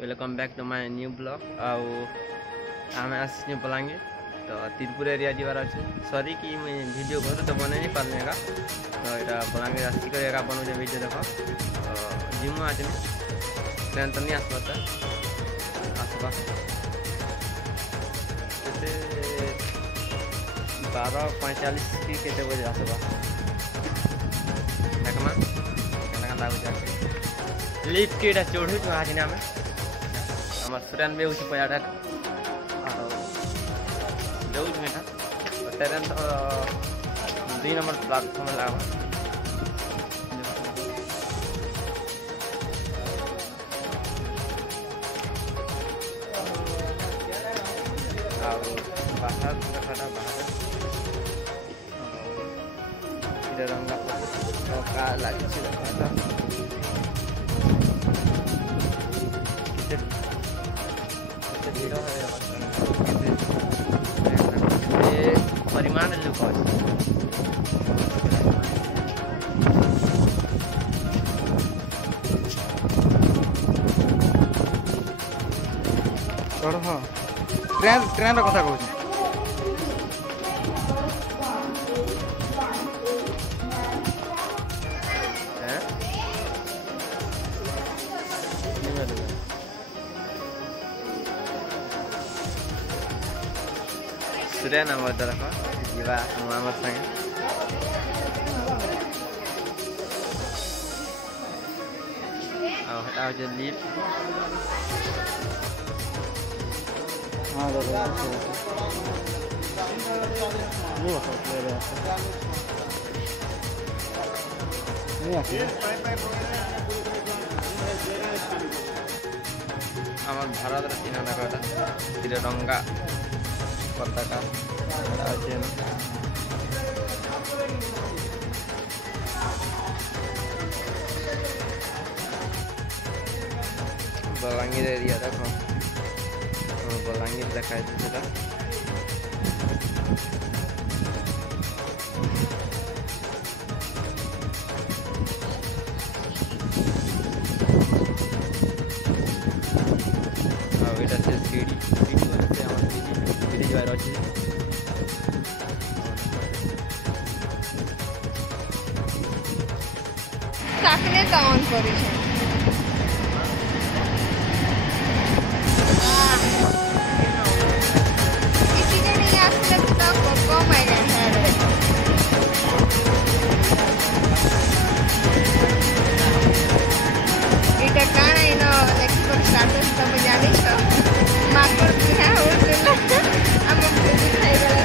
Welcome back to my new blog. आम आसी बलांगीर तो तिरपुर एरिया जीवार अच्छे सॉरी कि मैं वीडियो कर तो बन नहीं पारे का तो यहाँ बलांगीर आसिक बनाऊे वीडियो देख तो जिमु आज ट्रेन तो नहीं आसपा आसपा 12:45 की केते बजे आसबा देखमा केना लागो लिफ्ट के चढ़ू आज ना आम ट्रेन भी हूँ पैसा जाऊँ ट्रेन तो 2 नंबर प्लाटफर्म लगा बाहर रंगा का लगी परिमाण लोक हाँ ट्रेन ट्रेन कथा कहूँ ट्रेन आम देख जा आम संगे हूँ लिफ्ट हाँ आम भारत चिन्ह तिरंगा पताका बलांगीर एरिया देख बलांगीर देखा साकने तो ऑन करी किसी ने नहीं आसले तो कम है इटा काना इनो एक्सपोर्ट स्टाटस तो मैं जानी छो माकर दिया होते हम खाई गला